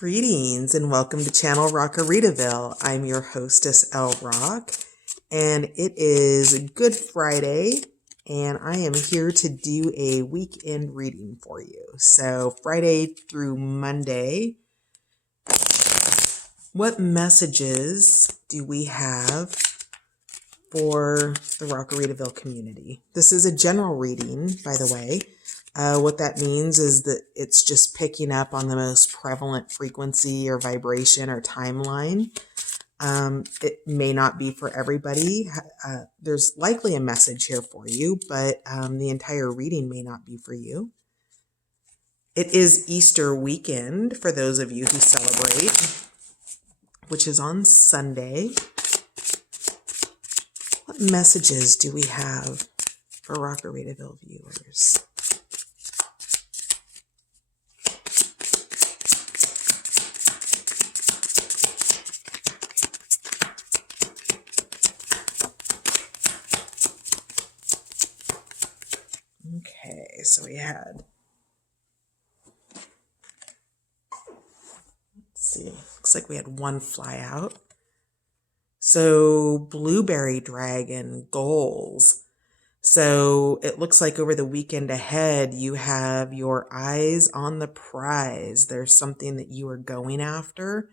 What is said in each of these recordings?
Greetings and welcome to Channel Rockaritaville. I'm your hostess, Elle Rock, and it is Good Friday, and I am here to do a weekend reading for you. So Friday through Monday, what messages do we have for the Rockaritaville community? This is a general reading, by the way. What that means is that it's just picking up on the most prevalent frequency or vibration or timeline. It may not be for everybody. There's likely a message here for you, but the entire reading may not be for you. It is Easter weekend for those of you who celebrate, which is on Sunday. What messages do we have for Rockaritaville viewers? Okay, so we had, let's see, looks like we had one fly out. So Blueberry Dragon goals. So it looks like over the weekend ahead, you have your eyes on the prize. There's something that you are going after.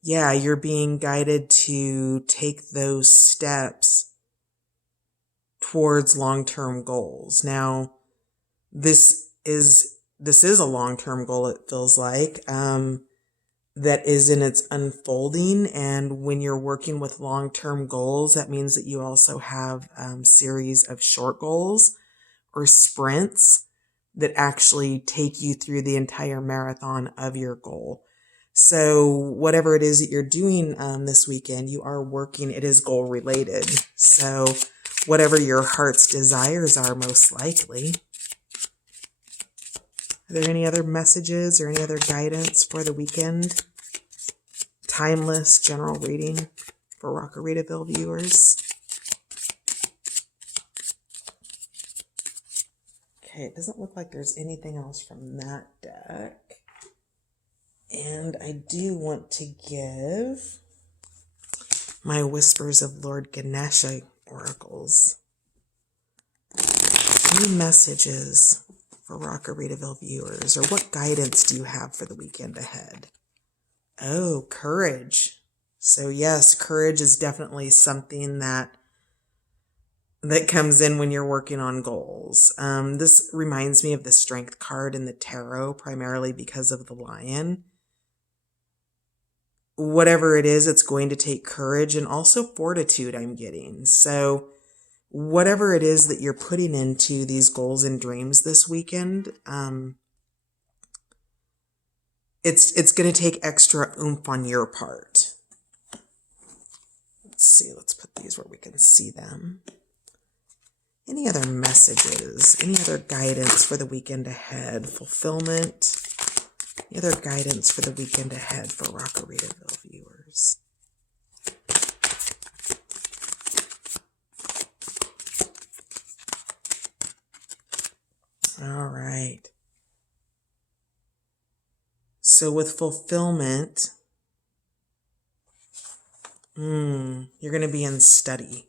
Yeah, you're being guided to take those steps towards long-term goals. Now, this is a long-term goal, it feels like, that is in its unfolding. And when you're working with long-term goals, that means that you also have series of short goals or sprints that actually take you through the entire marathon of your goal. So whatever it is that you're doing this weekend, you are working, it is goal related. So whatever your heart's desires are, most likely. Are there any other messages or any other guidance for the weekend? Timeless general reading for Rockaritaville viewers. Okay, it doesn't look like there's anything else from that deck. And I do want to give my Whispers of Lord Ganesha oracles. Any messages for Rockaritaville viewers, or what guidance do you have for the weekend ahead? Oh, courage. So yes, courage is definitely something that comes in when you're working on goals. This reminds me of the Strength card in the tarot, primarily because of the lion. Whatever it is, it's going to take courage and also fortitude, I'm getting. So whatever it is that you're putting into these goals and dreams this weekend, it's going to take extra oomph on your part. Let's see, let's put these where we can see them. Any other messages? Any other guidance for the weekend ahead? Fulfillment? Any other guidance for the weekend ahead for Rockaritaville viewers? All right. So with fulfillment, you're going to be in study.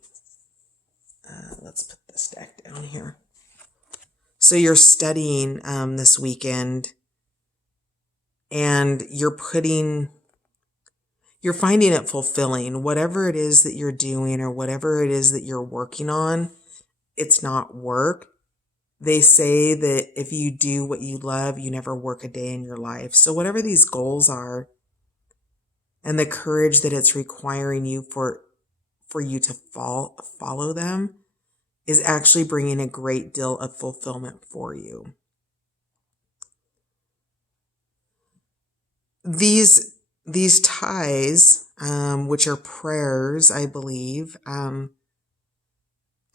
Let's put this deck down here. So you're studying this weekend, and you're finding it fulfilling. Whatever it is that you're doing or whatever it is that you're working on, it's not work. They say that if you do what you love, you never work a day in your life. So whatever these goals are and the courage that it's requiring you for you to follow them is actually bringing a great deal of fulfillment for you. These ties, which are prayers, I believe, I'm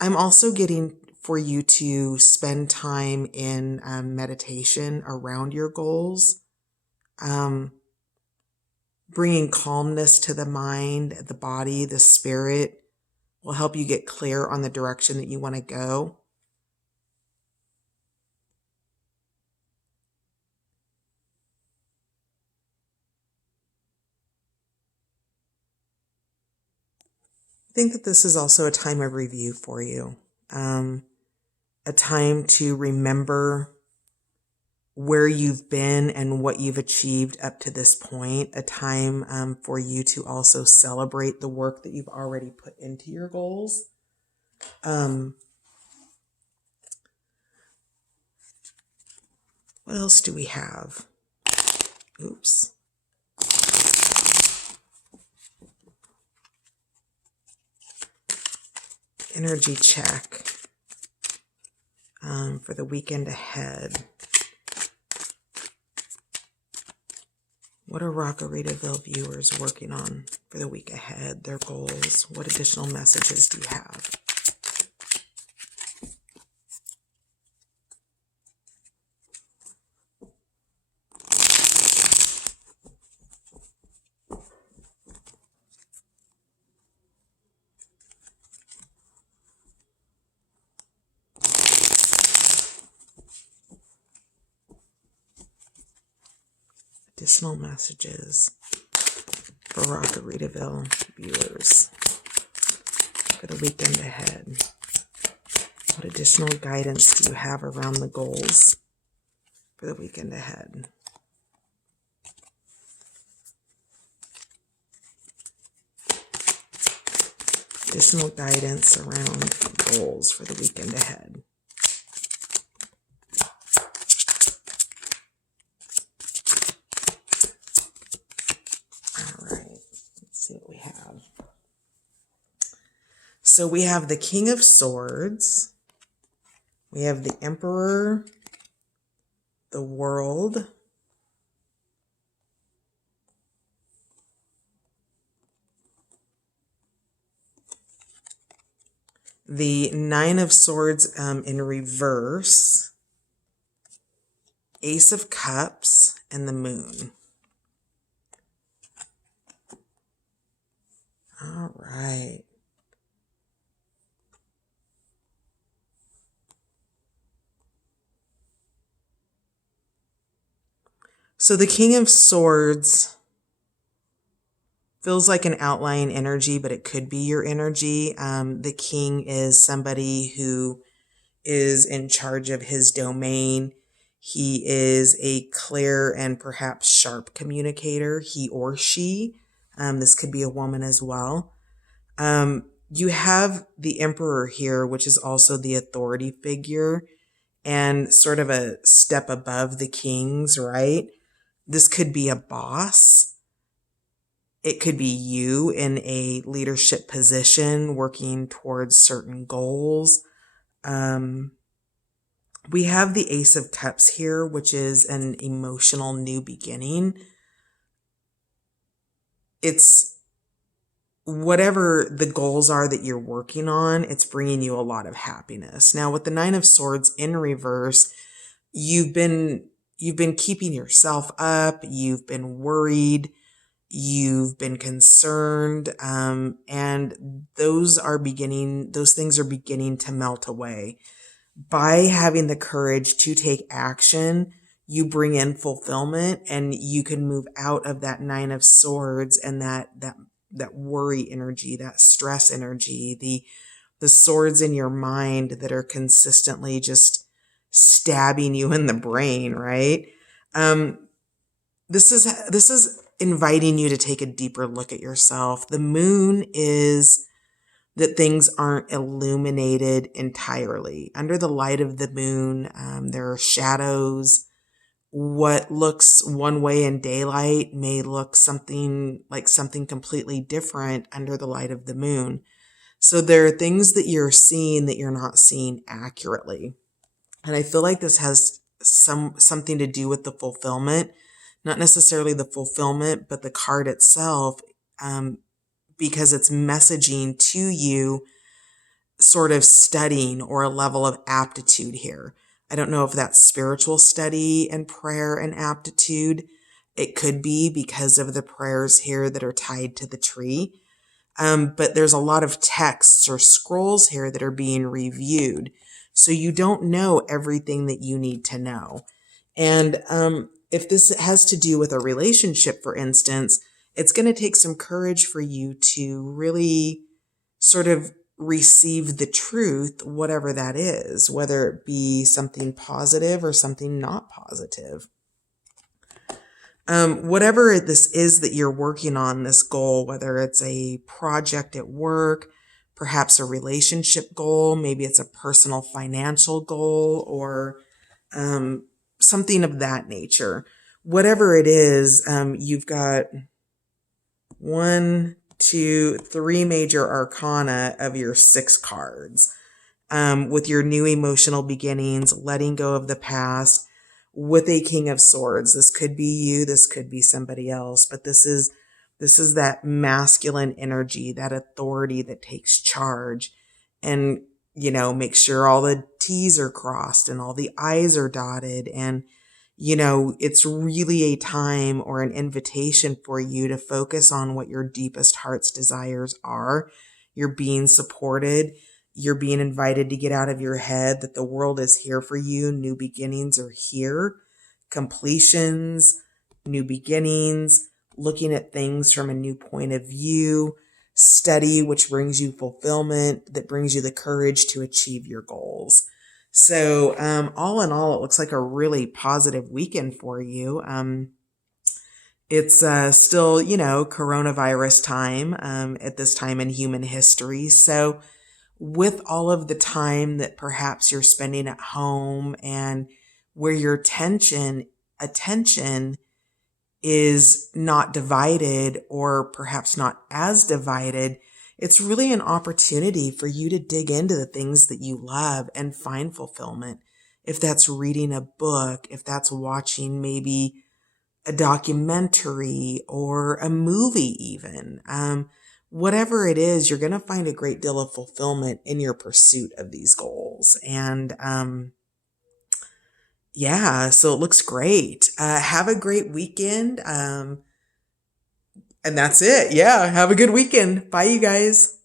also getting for you to spend time in meditation around your goals, bringing calmness to the mind, the body, the spirit will help you get clear on the direction that you want to go. think that this is also a time of review for you, a time to remember where you've been and what you've achieved up to this point, a time for you to also celebrate the work that you've already put into your goals. What else do we have? Oops. Energy check for the weekend ahead. What are Rockaritaville viewers working on for the week ahead? Their goals? What additional messages do you have? Additional messages for Rockaritaville viewers for the weekend ahead. What additional guidance do you have around the goals for the weekend ahead? Additional guidance around goals for the weekend ahead. See what we have. So we have the King of Swords. We have the Emperor, the World, the Nine of Swords in reverse, Ace of Cups, and the Moon. All right. So the King of Swords feels like an outlying energy, but it could be your energy. The king is somebody who is in charge of his domain. He is a clear and perhaps sharp communicator, he or she. This could be a woman as well. You have the Emperor here, which is also the authority figure and sort of a step above the kings, right? This could be a boss. It could be you in a leadership position working towards certain goals. We have the Ace of Cups here, which is an emotional new beginning. It's whatever the goals are that you're working on, it's bringing you a lot of happiness. Now, with the Nine of Swords in reverse, you've been keeping yourself up. You've been worried. You've been concerned. And those things are beginning to melt away. By having the courage to take action, you bring in fulfillment and you can move out of that Nine of Swords and that worry energy, that stress energy, the swords in your mind that are consistently just stabbing you in the brain, right? This is inviting you to take a deeper look at yourself. The Moon is that things aren't illuminated entirely. Under the light of the moon, there are shadows. What looks one way in daylight may look something completely different under the light of the moon. So there are things that you're seeing that you're not seeing accurately. And I feel like this has something to do with the fulfillment, not necessarily the fulfillment, but the card itself, because it's messaging to you sort of studying or a level of aptitude here. I don't know if that's spiritual study and prayer and aptitude. It could be because of the prayers here that are tied to the tree. But there's a lot of texts or scrolls here that are being reviewed. So you don't know everything that you need to know. And if this has to do with a relationship, for instance, it's going to take some courage for you to really sort of receive the truth, whatever that is, whether it be something positive or something not positive. Whatever this is that you're working on, this goal, whether it's a project at work, perhaps a relationship goal, maybe it's a personal financial goal, or something of that nature. Whatever it is, you've got 1, 2, 3 major arcana of your 6 cards. With your new emotional beginnings, letting go of the past, with a King of Swords. This could be you, this could be somebody else, but this is that masculine energy, that authority that takes charge and, make sure all the T's are crossed and all the I's are dotted. And, it's really a time or an invitation for you to focus on what your deepest heart's desires are. You're being supported. You're being invited to get out of your head that the world is here for you. New beginnings are here. Completions, new beginnings, looking at things from a new point of view, study, which brings you fulfillment, that brings you the courage to achieve your goals. So, all in all, it looks like a really positive weekend for you. It's still, coronavirus time at this time in human history. So, with all of the time that perhaps you're spending at home and where your attention is not divided, or perhaps not as divided, it's really an opportunity for you to dig into the things that you love and find fulfillment. If that's reading a book, if that's watching maybe a documentary or a movie even, whatever it is, you're going to find a great deal of fulfillment in your pursuit of these goals. And, so it looks great. Have a great weekend. And that's it. Yeah. Have a good weekend. Bye, you guys.